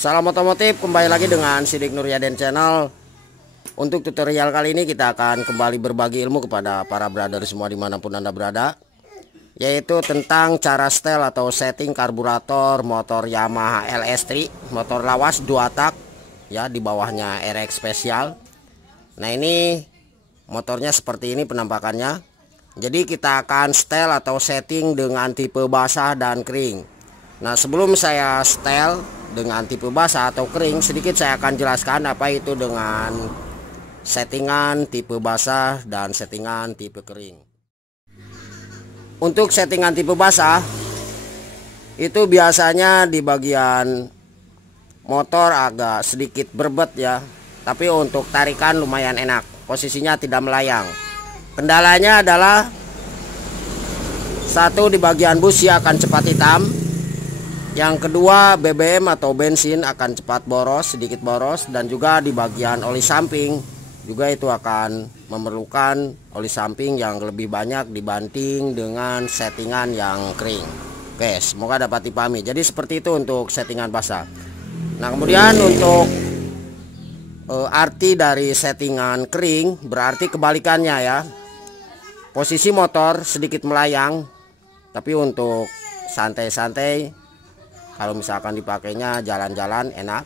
Salam otomotif, kembali lagi dengan Sidik Nuryaden Channel. Untuk tutorial kali ini kita akan kembali berbagi ilmu kepada para brother semua dimanapun Anda berada, yaitu tentang cara setel atau setting karburator motor Yamaha LS3, motor lawas 2 tak ya, di bawahnya RX Special. Nah, ini motornya seperti ini penampakannya. Jadi kita akan setel atau setting dengan tipe basah dan kering. Nah, sebelum saya setel dengan tipe basah atau kering, sedikit saya akan jelaskan apa itu dengan settingan tipe basah dan settingan tipe kering. Untuk settingan tipe basah itu biasanya di bagian motor agak sedikit berbet ya, tapi untuk tarikan lumayan enak, posisinya tidak melayang. Kendalanya adalah satu, di bagian busi akan cepat hitam. Yang kedua, BBM atau bensin akan cepat boros, sedikit boros. Dan juga di bagian oli samping juga itu akan memerlukan oli samping yang lebih banyak dibanding dengan settingan yang kering. Oke, semoga dapat dipahami. Jadi seperti itu untuk settingan basah. Nah, kemudian untuk arti dari settingan kering berarti kebalikannya ya. Posisi motor sedikit melayang, tapi untuk santai-santai, kalau misalkan dipakainya jalan-jalan enak.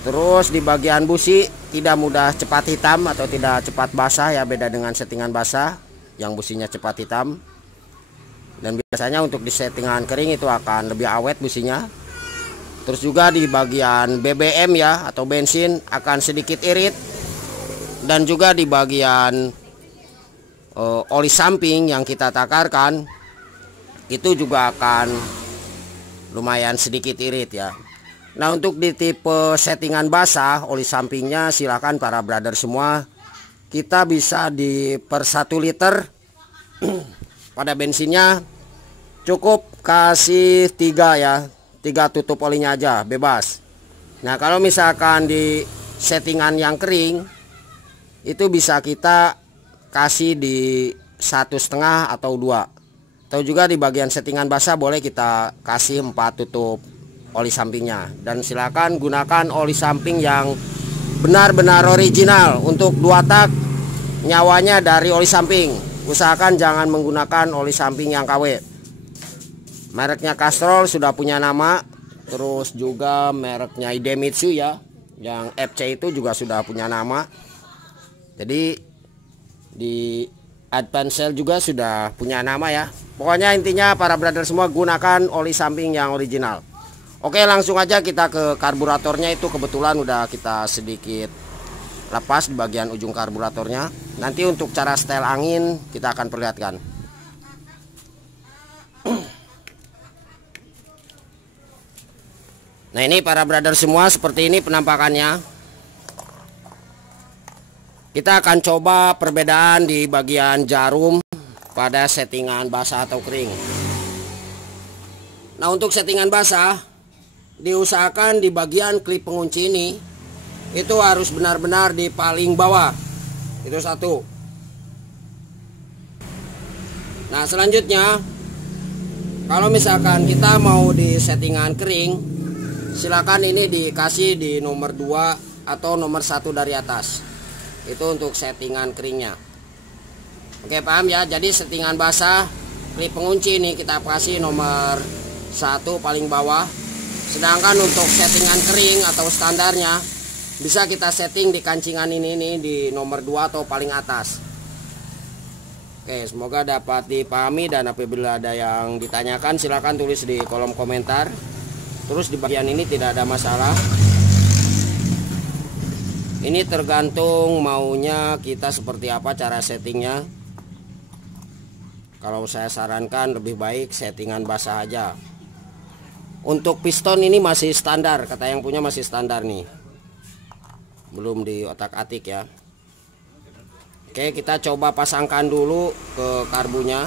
Terus di bagian busi tidak mudah cepat hitam atau tidak cepat basah ya, beda dengan settingan basah yang businya cepat hitam. Dan biasanya untuk di settingan kering itu akan lebih awet businya. Terus juga di bagian BBM ya atau bensin akan sedikit irit. Dan juga di bagian oli samping yang kita takarkan itu juga akan lumayan sedikit irit ya. Nah, untuk di tipe settingan basah oli sampingnya silakan para brother semua, kita bisa di per 1 liter pada bensinnya cukup kasih 3 ya, 3 tutup olinya aja bebas. Nah, kalau misalkan di settingan yang kering itu bisa kita kasih di 1,5 atau 2. Atau juga di bagian settingan basah boleh kita kasih 4 tutup oli sampingnya. Dan silakan gunakan oli samping yang benar-benar original. Untuk 2 tak nyawanya dari oli samping. Usahakan jangan menggunakan oli samping yang KW. Mereknya Castrol sudah punya nama. Terus juga mereknya Idemitsu ya, yang FC itu juga sudah punya nama. Jadi di Advanced juga sudah punya nama ya. Pokoknya intinya para brother semua gunakan oli samping yang original. Oke, langsung aja kita ke karburatornya. Itu kebetulan udah kita sedikit lepas di bagian ujung karburatornya. Nanti untuk cara setel angin kita akan perlihatkan. Nah, ini para brother semua seperti ini penampakannya. Kita akan coba perbedaan di bagian jarum pada settingan basah atau kering. Nah, untuk settingan basah diusahakan di bagian klip pengunci ini itu harus benar-benar di paling bawah. Itu satu. Nah, selanjutnya kalau misalkan kita mau di settingan kering, silakan ini dikasih di nomor 2 atau nomor 1 dari atas. Itu untuk settingan keringnya. Oke, paham ya. Jadi settingan basah klip pengunci ini kita kasih nomor 1 paling bawah. Sedangkan untuk settingan kering atau standarnya bisa kita setting di kancingan ini di nomor 2 atau paling atas. Oke, semoga dapat dipahami, dan apabila ada yang ditanyakan silahkan tulis di kolom komentar. Terus di bagian ini tidak ada masalah. Ini tergantung maunya kita seperti apa cara settingnya. Kalau saya sarankan lebih baik settingan basah aja. Untuk piston ini masih standar, kata yang punya masih standar nih, belum di otak-atik ya. Oke, kita coba pasangkan dulu ke karbunya.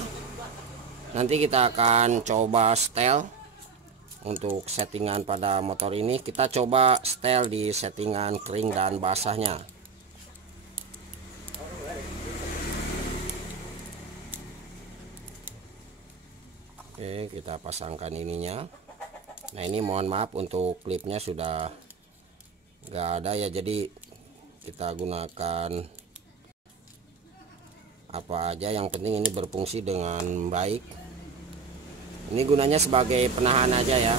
Nanti kita akan coba setel. Untuk settingan pada motor ini kita coba setel di settingan kering dan basahnya. Oke, kita pasangkan ininya. Nah ini mohon maaf untuk klipnya sudah nggak ada ya, jadi kita gunakan apa aja, yang penting ini berfungsi dengan baik. Ini gunanya sebagai penahan aja ya.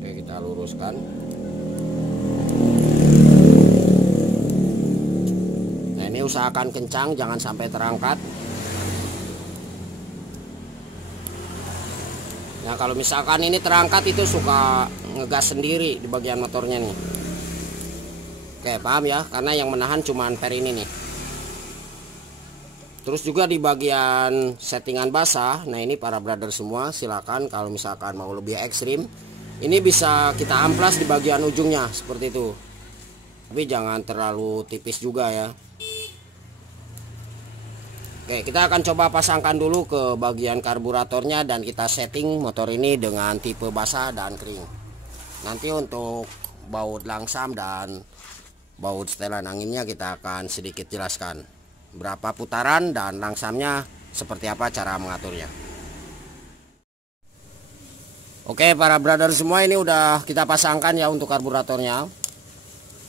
Oke, kita luruskan. Nah ini usahakan kencang, jangan sampai terangkat. Nah kalau misalkan ini terangkat itu suka ngegas sendiri di bagian motornya nih. Oke, paham ya, karena yang menahan cuman per ini nih. Terus juga di bagian settingan basah, nah ini para brother semua silakan kalau misalkan mau lebih ekstrim, ini bisa kita amplas di bagian ujungnya seperti itu. Tapi jangan terlalu tipis juga ya. Oke, kita akan coba pasangkan dulu ke bagian karburatornya dan kita setting motor ini dengan tipe basah dan kering. Nanti untuk baut langsam dan baut setelan anginnya kita akan sedikit jelaskan berapa putaran dan langsamnya seperti apa cara mengaturnya. Oke para brother semua, ini udah kita pasangkan ya untuk karburatornya.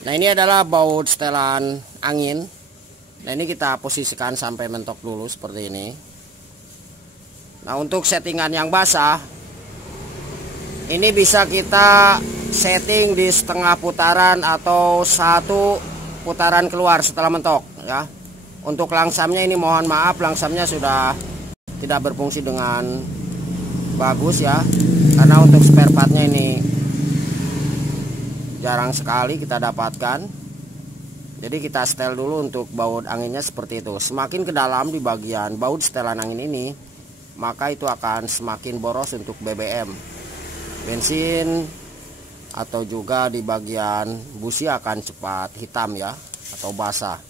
Nah ini adalah baut setelan angin. Nah ini kita posisikan sampai mentok dulu seperti ini. Nah untuk settingan yang basah, ini bisa kita setting di setengah putaran atau 1 putaran keluar setelah mentok ya. Untuk langsamnya ini mohon maaf, langsamnya sudah tidak berfungsi dengan bagus ya, karena untuk spare partnya ini jarang sekali kita dapatkan. Jadi kita setel dulu untuk baut anginnya seperti itu. Semakin ke dalam di bagian baut setelan angin ini, maka itu akan semakin boros untuk BBM, bensin, atau juga di bagian busi akan cepat hitam ya, atau basah.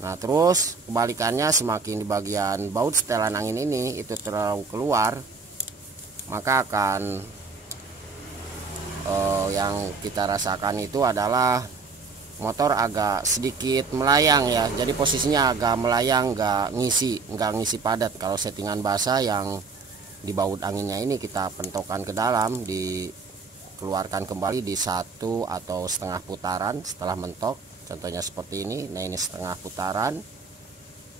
Nah terus kebalikannya, semakin di bagian baut setelan angin ini itu terlalu keluar, maka akan yang kita rasakan itu adalah motor agak sedikit melayang ya. Jadi posisinya agak melayang, nggak ngisi padat. Kalau settingan basah yang di baut anginnya ini kita pentokkan ke dalam, dikeluarkan kembali di 1 atau setengah putaran setelah mentok. Contohnya seperti ini. Nah ini setengah putaran.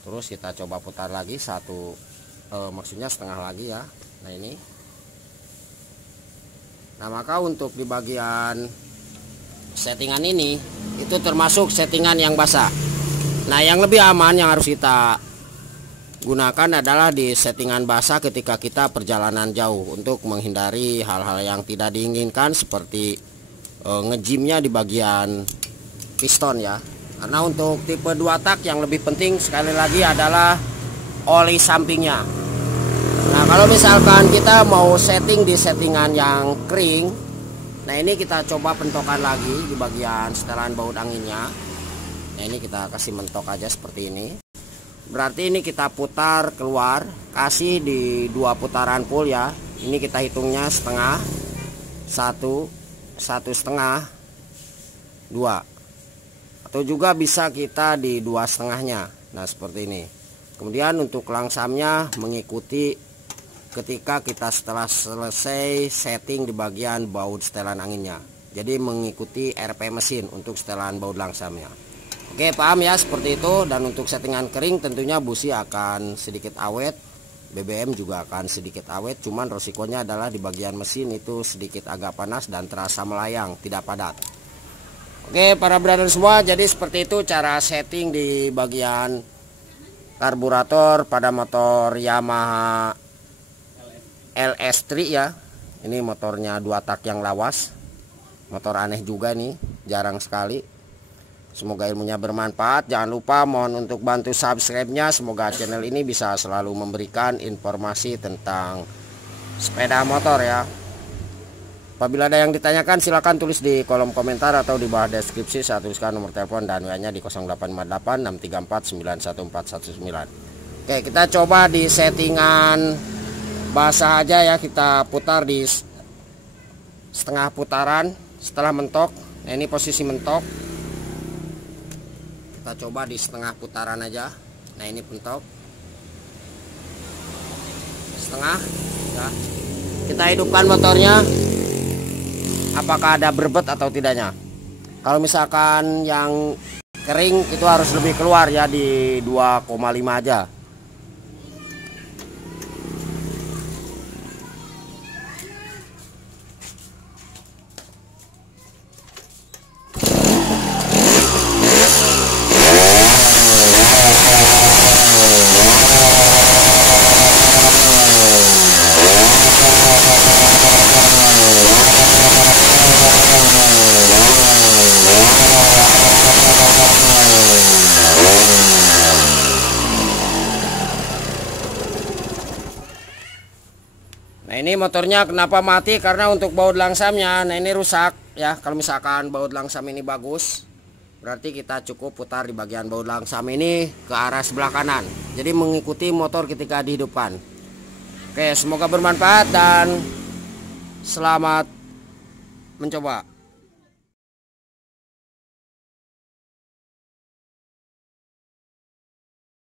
Terus kita coba putar lagi maksudnya setengah lagi ya. Nah ini. Nah maka untuk di bagian settingan ini itu termasuk settingan yang basah. Nah yang lebih aman yang harus kita gunakan adalah di settingan basah ketika kita perjalanan jauh, untuk menghindari hal-hal yang tidak diinginkan seperti ngejimnya di bagian piston ya. Karena untuk tipe 2 tak yang lebih penting sekali lagi adalah oli sampingnya. Nah kalau misalkan kita mau setting di settingan yang kering, nah ini kita coba pentokan lagi di bagian setelan baut anginnya. Nah ini kita kasih mentok aja seperti ini. Berarti ini kita putar keluar, kasih di 2 putaran full ya. Ini kita hitungnya setengah, 1 setengah, 2. Atau juga bisa kita di 2 setengahnya. Nah seperti ini. Kemudian untuk langsamnya mengikuti ketika kita setelah selesai setting di bagian baut setelan anginnya. Jadi mengikuti RP mesin untuk setelan baut langsamnya. Oke paham ya seperti itu. Dan untuk settingan kering tentunya busi akan sedikit awet, BBM juga akan sedikit awet. Cuman resikonya adalah di bagian mesin itu sedikit agak panas dan terasa melayang, tidak padat. Oke para brother semua, jadi seperti itu cara setting di bagian karburator pada motor Yamaha LS3 ya. Ini motornya 2 tak yang lawas, motor aneh juga nih, jarang sekali. Semoga ilmunya bermanfaat. Jangan lupa mohon untuk bantu subscribe-nya. Semoga channel ini bisa selalu memberikan informasi tentang sepeda motor ya. Apabila ada yang ditanyakan silahkan tulis di kolom komentar atau di bawah deskripsi. Saya tuliskan nomor telepon dan WA-nya di 0858 634 91419. Oke kita coba di settingan basah aja ya, kita putar di setengah putaran setelah mentok. Nah ini posisi mentok. Kita coba di setengah putaran aja. Nah, ini pentok setengah ya. Kita hidupkan motornya, apakah ada berbet atau tidaknya. Kalau misalkan yang kering itu harus lebih keluar ya, di 2,5 aja. Nah, ini motornya kenapa mati, karena untuk baut langsamnya, nah ini rusak ya. Kalau misalkan baut langsam ini bagus, berarti kita cukup putar di bagian baut langsam ini ke arah sebelah kanan, jadi mengikuti motor ketika dihidupkan. Oke, semoga bermanfaat dan selamat mencoba.